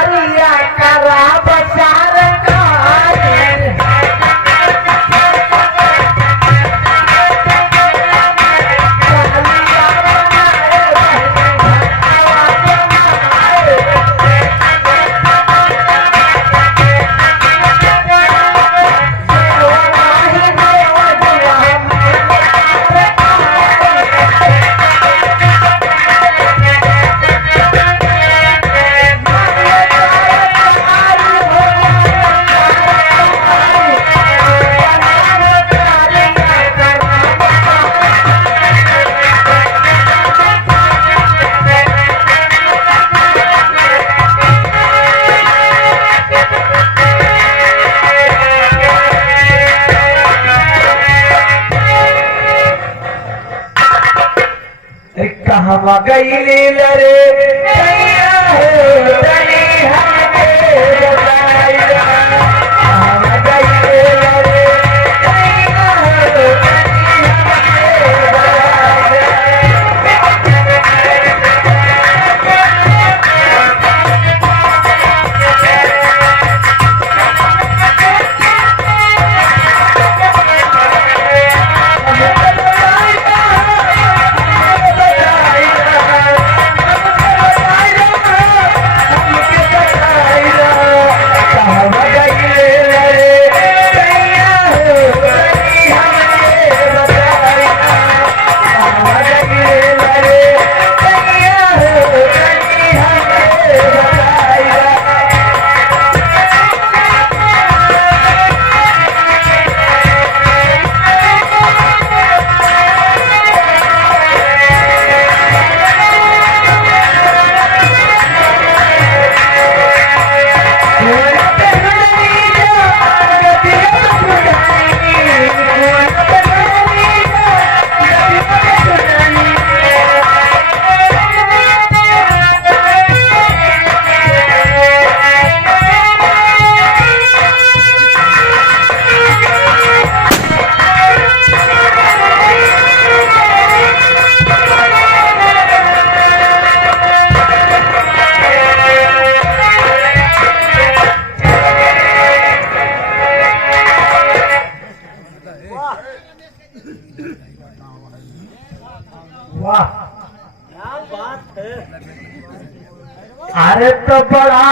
प्यारिया करा बचार हम गई रे वाह क्या बात है। अरे तो बड़ा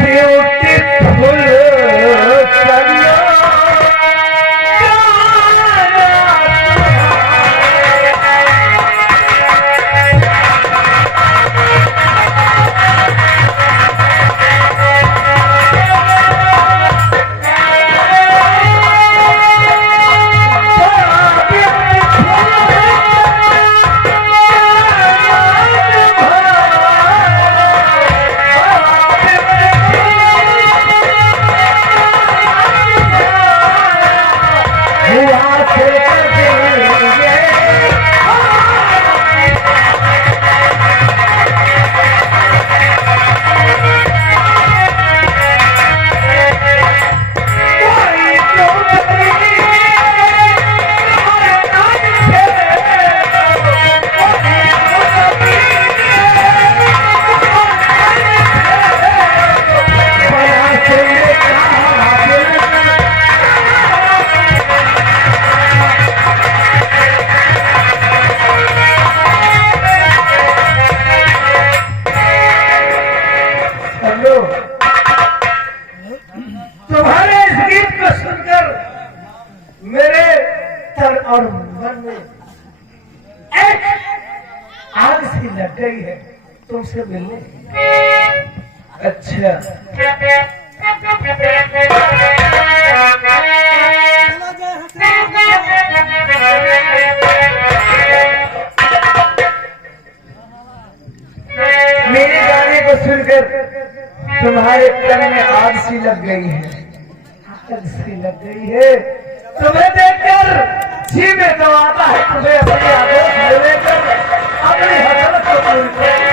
ब्यूटीफुल तुम्हारे इस गीत को सुनकर मेरे तन और मन में एक आग सी लग गई है तुमसे मिलने। अच्छा मेरे गाने को सुनकर तुम्हारे तन में आग सी लग गई है, आग सी लग गई है। तुम्हें देखकर जी में तो आता है तुम्हें अपने आदों में लेकर अपनी हसरत को पूरी कर।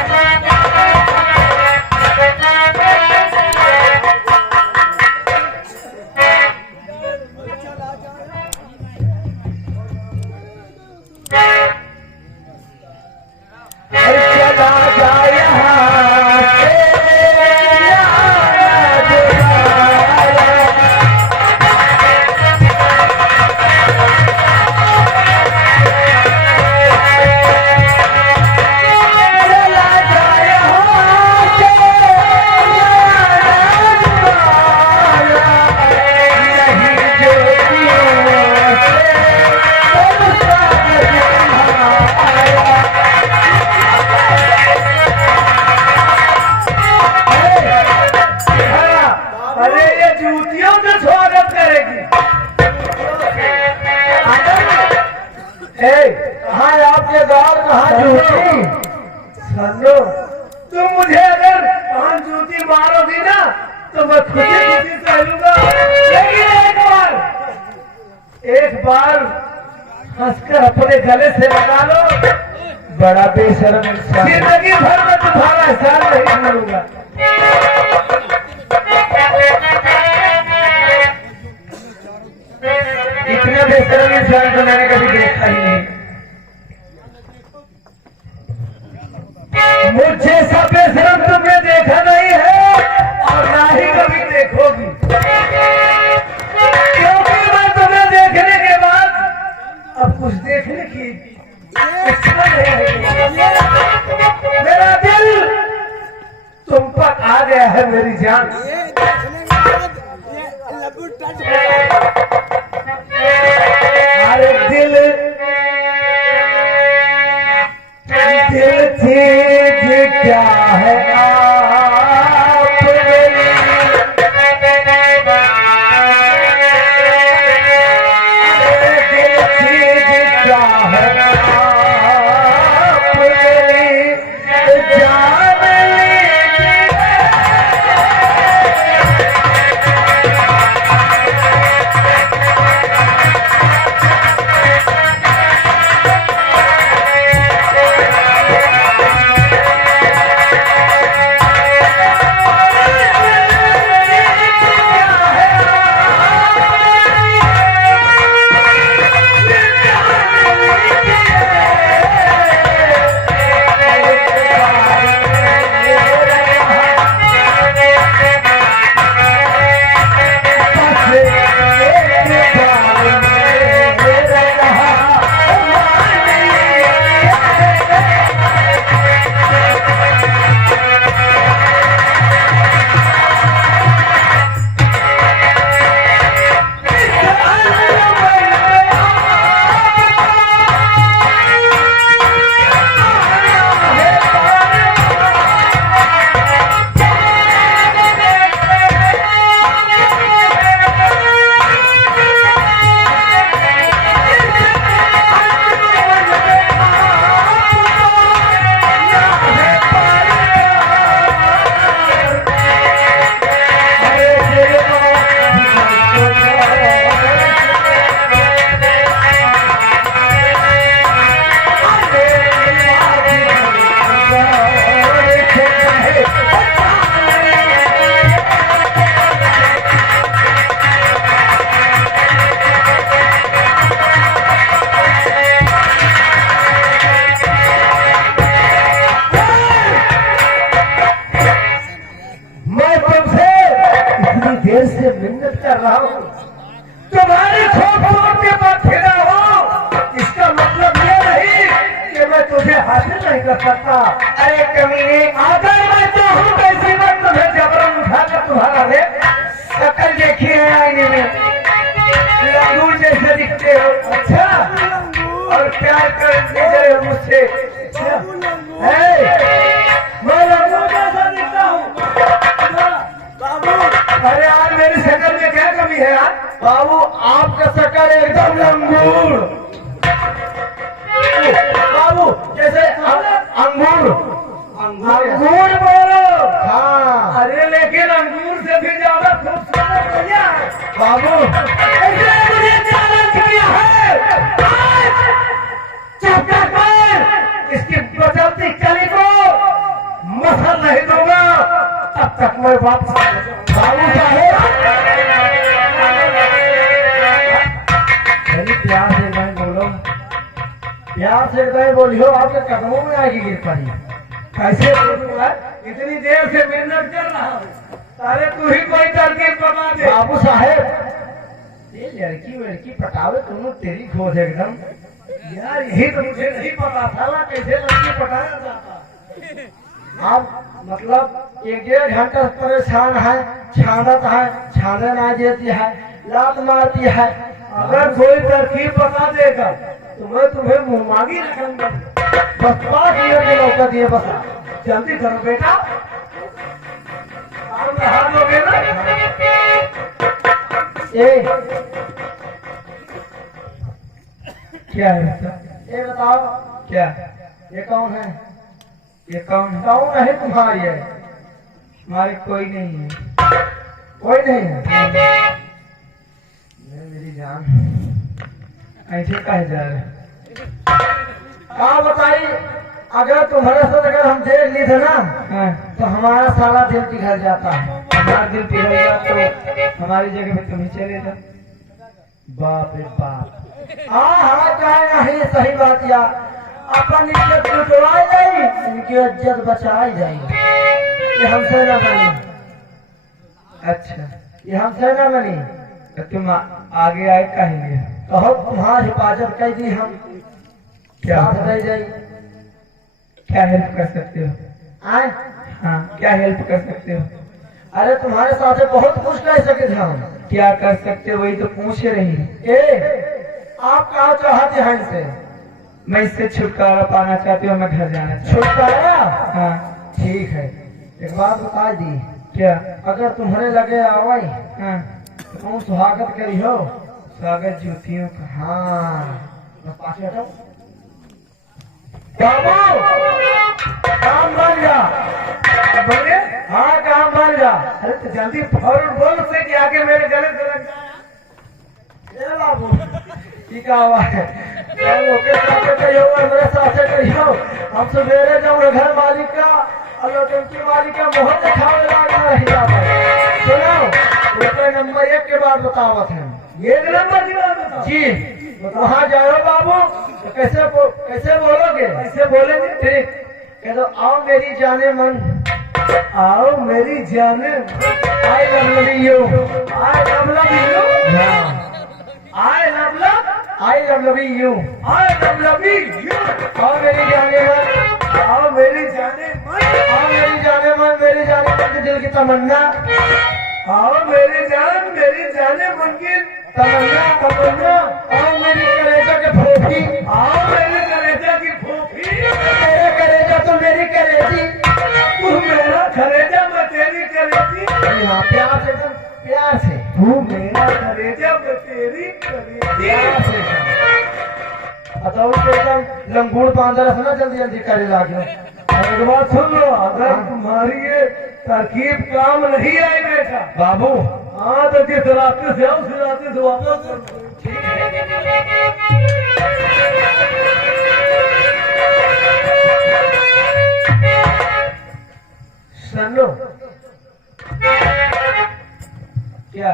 कहाँ है आपके गाल, कहाँ जूती? सुनो, तुम मुझे अगर कहाँ जूती मारोगी ना तो मैं खुशी खुशी सहूंगा, लेकिन एक बार हंसकर अपने गले से लगा लो। बड़ा बेशर्म इंसान, जिंदगी भर में तुम्हारा एहसान नहीं भूलूंगा। इतना बेशर्म इंसान तो मैंने कभी देखा ही नहीं। मुझे सब बेशर्म तुमने देखा नहीं है और ना ही कभी देखोगी, क्योंकि मैं तुम्हें देखने के बाद अब कुछ देखने की इच्छा नहीं है। मेरा दिल तुम पर आ गया है मेरी जान। अरे दिल चीज क्या है आप मेरी, दिल चीज क्या है आप मेरी जान लीजिए। देर से मिन्नत कर रहा हूँ, तुम्हारी खोपड़ों के बाद फिरा हो, इसका मतलब ये नहीं कि मैं तुझे हासिल नहीं कर सकता। अरे कमीने, अगर मैं चाहूँ कैसी बात तुम्हें जबरन उठाकर तुम्हारा रे शक्ल देखी है आईने में, लंगूर जैसे दिखते हो। अच्छा, और प्यार करते गए मुझसे। मैं लंगूर जैसा दिखता हूँ बाबू? अरे यार मेरी शक्ल में क्या कमी है यार? बाबू आपका शक्ल एकदम लंगूर बाबू, जैसे अंगूर। अंगूर बोलो? हाँ। अरे लेकिन अंगूर से भी ज्यादा खूबसूरत भैया बाबू, ऐसे मुझे चैलेंज किया है, चक्कर पर इसकी बदलती कली को मसल नहीं दूंगा तब तक मैं वापस बाबू साहेब। प्यार से मैं बोलो, प्यार से मैं बोलियो, आपके कदमों में आएगी गिर पड़ी। कैसे बोलूंगा? इतनी देर से मिन्नत कर रहा हूँ, अरे तू ही कोई तरकीब बता दे। बाबू साहेब, ये लड़की वड़की पटावे तुम तेरी खोज एकदम यार, यही तो मुझे नहीं पता था ना कैसे लड़की पटाया जाता। आप मतलब 1-1.5 घंटा परेशान है, छानत है, छाने ना देती है, लात मारती है। अगर कोई तरकीब बता देगा तो मैं तुम्हें मुंह मांगी रखूंगा। बस 5 मिनट की मौका दिए, बस जल्दी करो बेटा। हाथ लोगे ना? क्या है? ये बताओ क्या? ये कौन है? ये कौन है? कौन है तुम्हारी है? हमारे कोई नहीं है। कोई नहीं है। मेरी जान ऐसे कहे जा रहे? हाँ बताइए, अगर तुम्हारे साथ अगर हम देख ली थे ना हाँ, तो हमारा सारा दिल पिघल जाता है। हमारा दिल पिघल गया तो हमारी जगह पे तुम ही चले जाओ। बाप रे बाप। हाँ हाँ कहे नहीं, सही बात या अपन इज्जत लुटवाई जाए, इनकी इज्जत बचाई जाए। ये हमसे न बनी। अच्छा, ये हमसे न बनी। तो तुम आगे आए कहेंगे? कहो तुम्हारी हिफाजत कर दी हम। क्या साथ रह जाई। क्या हेल्प कर सकते हो? आए? हाँ, क्या हेल्प कर सकते हो? अरे तुम्हारे साथ बहुत कुछ कर सके थे हम। क्या कर सकते हो वही तो पूछ रही है। ए, आप क्या चाहते हैं इनसे? मैं इससे छुटकारा पाना चाहती हूँ, मैं घर जाना चाहती छुटकारा? हूँ। हाँ। ठीक है, एक बात बता दी। क्या? अगर तुम्हारे लगे आवाई हाँ, तो तुम स्वागत करी हो। स्वागत जूतियों का। हाँ बस पाछे हटो। बाबू काम बन जा। बोले? हाँ काम बन जा। अरे तो जल्दी फौरन बोल उसे कि आके मेरे गले से लग जाए। ए बाबू ठीक हुआ है। चलो के साथ कहियो और मेरे साथ कहियो। हम सवेरे जाऊँ घर मालिक का और टंकी मालिक का मोहर दिखावे लगा रही है। सुनो ऊपर नंबर 1 के बाद बतावत है। एक नंबर की बात बताओ। जी वहाँ जाओ बाबू तो कैसे बोलोगे? ऐसे बोलेंगे? ठीक कह दो, आओ मेरी जाने मन, आओ मेरी जाने, I love you, I love you, I love you, आओ मेरी जाने मन, आओ मेरी जाने मन, आओ मेरी जाने मन, मेरी जाने मन के दिल की तमन्ना, आओ मेरी जाने मन की तमन्ना, आओ मेरी कलेजा के फोफी, आओ मेरे कलेजा की फोफी, तेरे कलेजा तो मेरी कलेजी, तू मेरा कलेजा मैं तेरी कलेजी, यहाँ प्यार से एकदम प्यार से, तू मेरा कलेजा मैं तेरी कलेजी। प्यार से बताओ कि एकदम लंगूड़ बांधर है ना, जल्दी जल्दी करे लागे। एक बात सुन लो, अगर तुम्हारी ये तरकीब काम नहीं आई बेटा बाबू हाँ तो जिस रास्ते से आओ उस रास्ते से वापस कर दो। सुन लो क्या?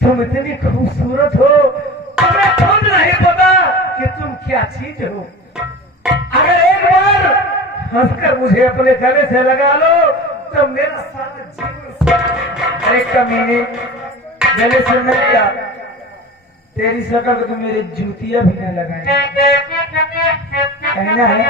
तुम इतनी खूबसूरत हो, तुम्हें खुद नहीं पता कि तुम क्या चीज हो। अगर एक बार हंसकर मुझे अपने गले से लगा लो तो मेरा सारा जीवन। अरे कमीने गले से मैं क्या, तेरी शक्ल को तो मेरे जूतियां भी न लगाए। कहना है